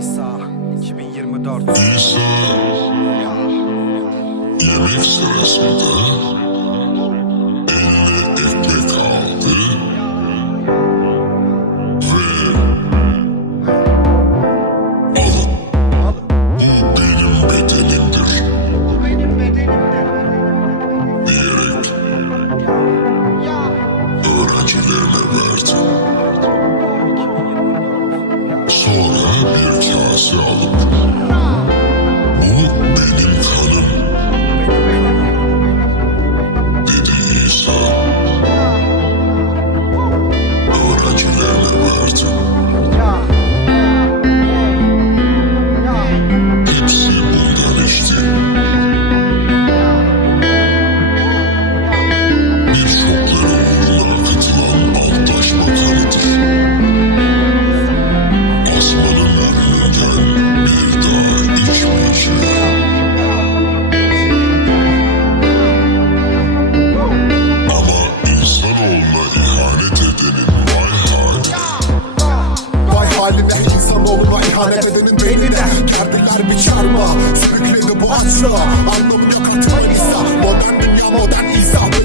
İsa 2024 İsa Yemek sırasında eline ekmek aldı ve alın bu benim bedenimdir Bedenimdir. diyerek öğrencilerine verdi. Sonra bir parçası alıp Bu benim kanım? Dedi İsa Öğrencilerine verdi Hepsi bundan içti Birçok halime İnsanoğluna ihanet edenin beynine. Gerdiler bir çarma Sürükledi bu asra Anlamı yok artık İsa Modern dünya modern İsa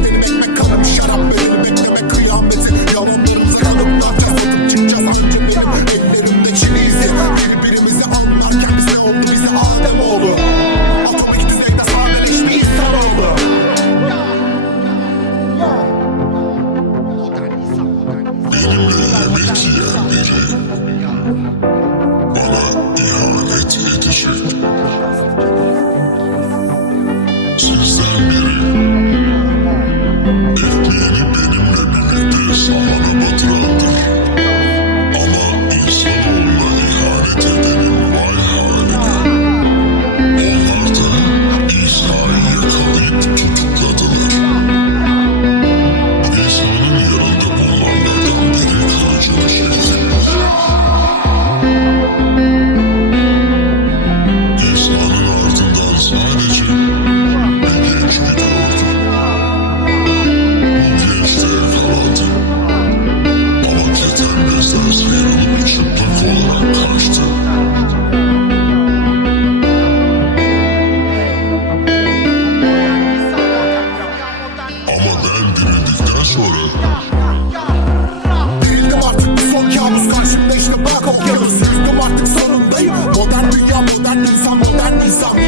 ça